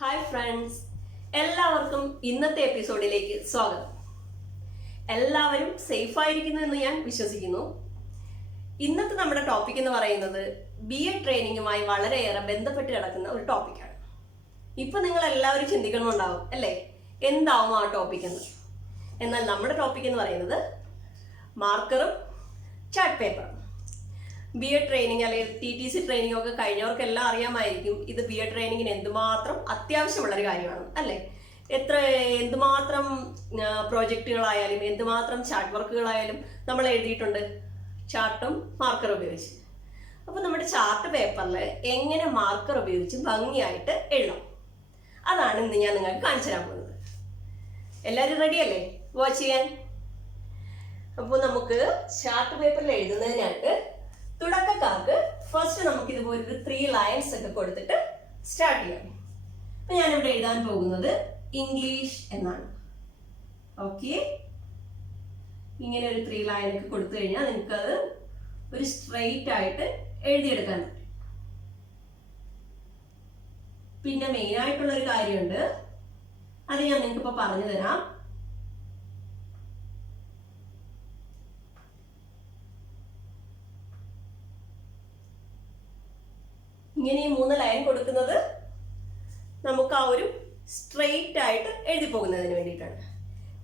Hi friends, എല്ലാവർക്കും ഇന്നത്തെ എപ്പിസോഡിലേക്ക് സ്വാഗതം. എല്ലാവരും സേഫ് ആയിരിക്കുന്നു എന്ന് ഞാൻ വിശ്വസിക്കുന്നു. ഇന്നത്തെ നമ്മുടെ ടോപ്പിക് എന്ന് പറയുന്നത് BEd ട്രെയിനിങ്ങുമായി വളരെയേറെ ബന്ധപ്പെട്ട് കിടക്കുന്ന ഒരു ടോപ്പിക്കാണ്. ഇപ്പൊ നിങ്ങൾ എല്ലാവരും ചിന്തിക്കണമെന്നുണ്ടാവും അല്ലേ, എന്താവും ആ ടോപ്പിക് എന്ന്. എന്നാൽ നമ്മുടെ ടോപ്പിക് എന്ന് പറയുന്നത് മാർക്കറും ചാർട്ട് പേപ്പറും. BEd ട്രെയിനിങ് അല്ലെങ്കിൽ TTC ട്രെയിനിങ് ഒക്കെ കഴിഞ്ഞവർക്കെല്ലാം അറിയാമായിരിക്കും ഇത് BEd ട്രെയിനിങ്ങിന് എന്തുമാത്രം അത്യാവശ്യമുള്ളൊരു കാര്യമാണ് അല്ലേ. എന്തുമാത്രം പ്രോജക്റ്റുകളായാലും എന്തുമാത്രം ചാർട്ട് വർക്കുകളായാലും നമ്മൾ എഴുതിയിട്ടുണ്ട് ചാർട്ടും മാർക്കറും ഉപയോഗിച്ച്. അപ്പോൾ നമ്മുടെ ചാർട്ട് പേപ്പറിൽ എങ്ങനെ മാർക്കർ ഉപയോഗിച്ച് ഭംഗിയായിട്ട് എഴുതാം, അതാണ് ഇന്ന് ഞാൻ നിങ്ങൾക്ക് കാണിച്ചു തരാൻ പോകുന്നത്. എല്ലാവരും റെഡിയല്ലേ വാച്ച് ചെയ്യാൻ? അപ്പോൾ നമുക്ക് ചാർട്ട് പേപ്പറിൽ എഴുതുന്നതിനായിട്ട് തുടക്കക്കാർക്ക് ഫസ്റ്റ് നമുക്ക് ഇതുപോലൊരു 3 ലൈൻസ് ഒക്കെ കൊടുത്തിട്ട് സ്റ്റാർട്ട് ചെയ്യാം. അപ്പൊ ഞാനിവിടെ എഴുതാൻ പോകുന്നത് ഇംഗ്ലീഷ് എന്നാണ്. ഓക്കെ, ഇങ്ങനെ ഒരു 3 ലൈൻ ഒക്കെ കൊടുത്തു കഴിഞ്ഞാൽ നിങ്ങൾക്കത് ഒരു സ്ട്രെയിറ്റ് ആയിട്ട് എഴുതിയെടുക്കാൻ പറ്റും. പിന്നെ മെയിൻ ആയിട്ടുള്ള ഒരു കാര്യമുണ്ട്, അത് ഞാൻ നിങ്ങൾക്ക് ഇപ്പൊ പറഞ്ഞു തരാം. ഇങ്ങനെ ഈ 3 ലൈൻ കൊടുക്കുന്നത് നമുക്ക് ആ ഒരു സ്ട്രെയിറ്റ് ആയിട്ട് എഴുതി പോകുന്നതിന് വേണ്ടിയിട്ടാണ്.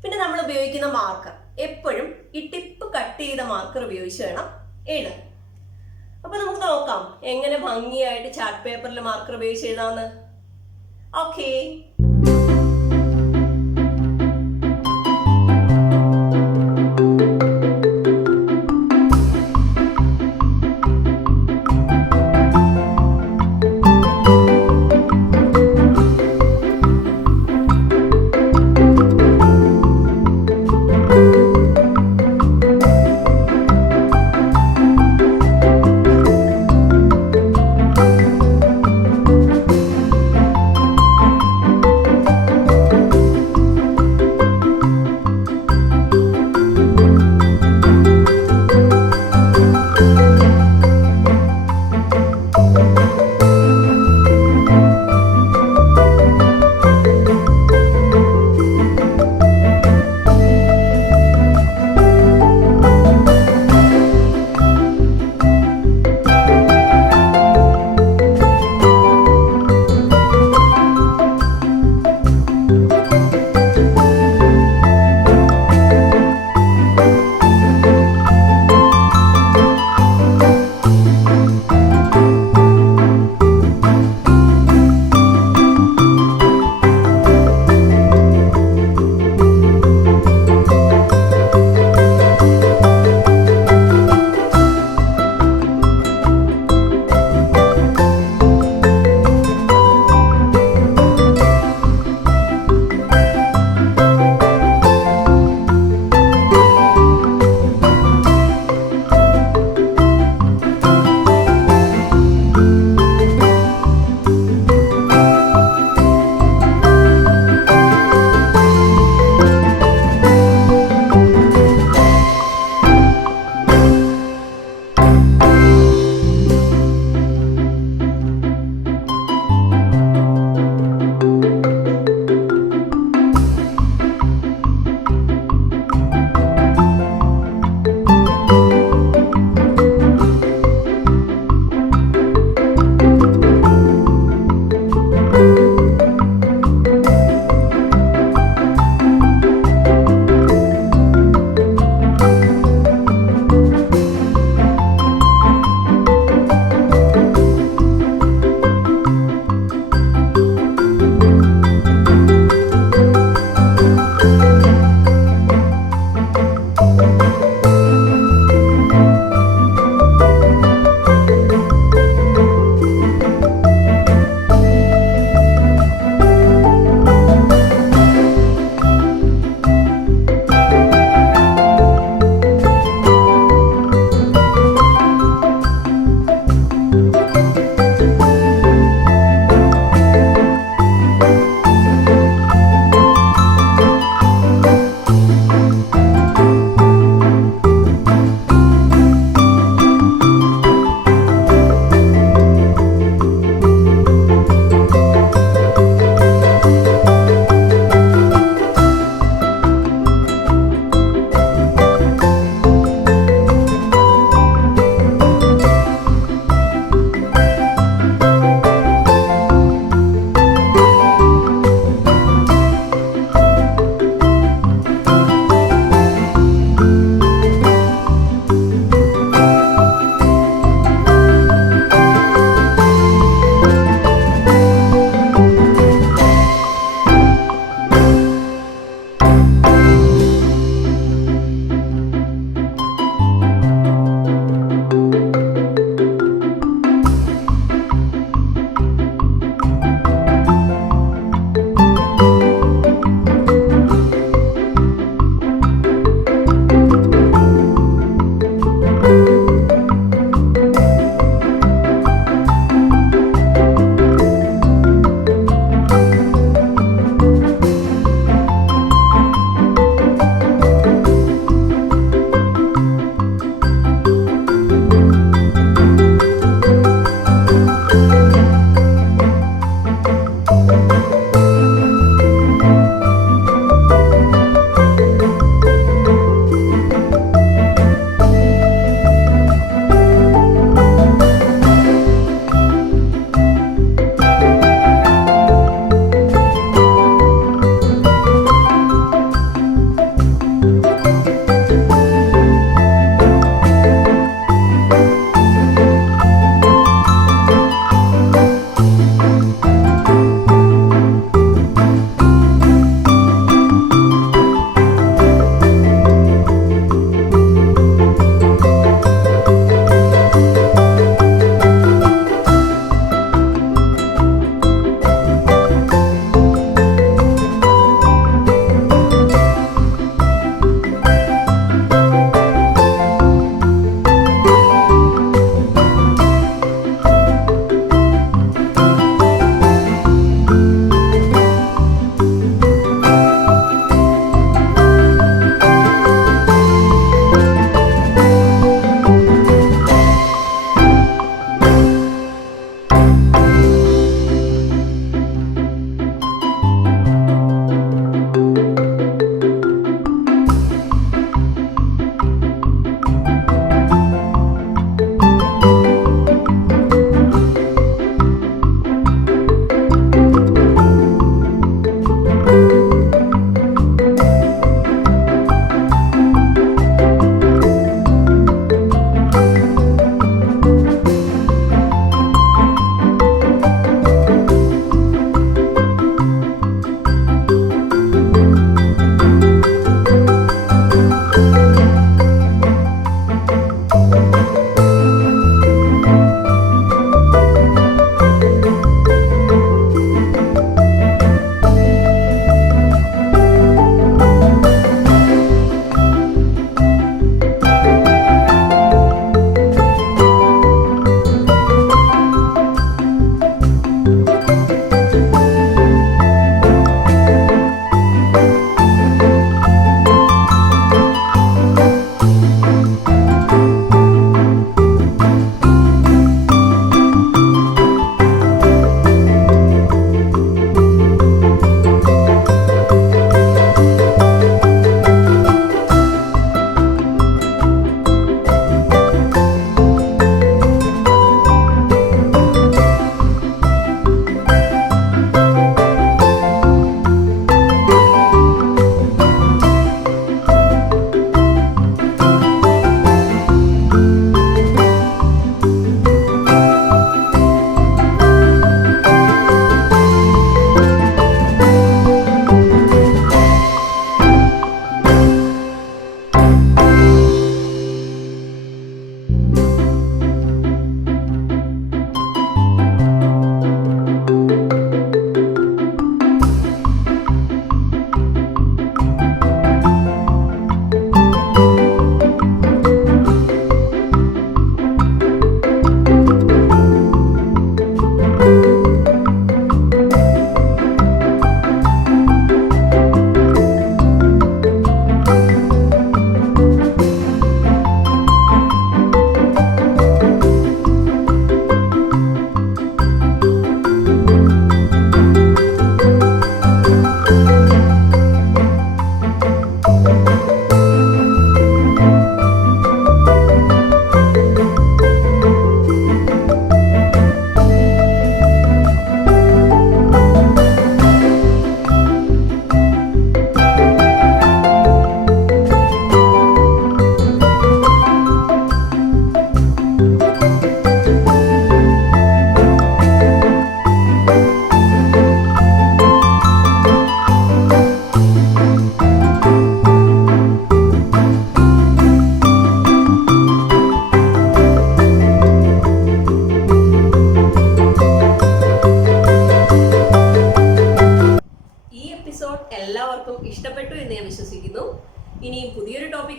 പിന്നെ നമ്മൾ ഉപയോഗിക്കുന്ന മാർക്കർ എപ്പോഴും ഈ ടിപ്പ് കട്ട് ചെയ്ത മാർക്കർ ഉപയോഗിച്ച് വേണം എഴുതാൻ. അപ്പൊ നമുക്ക് നോക്കാം എങ്ങനെ ഭംഗിയായിട്ട് ചാർട്ട് പേപ്പറിൽ മാർക്കർ ഉപയോഗിച്ച് എഴുതാമെന്ന്. ഓക്കെ,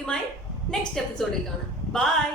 ടോപ്പിക്കുമായി നെക്സ്റ്റ് എപ്പിസോഡിൽ കാണാം. ബൈ.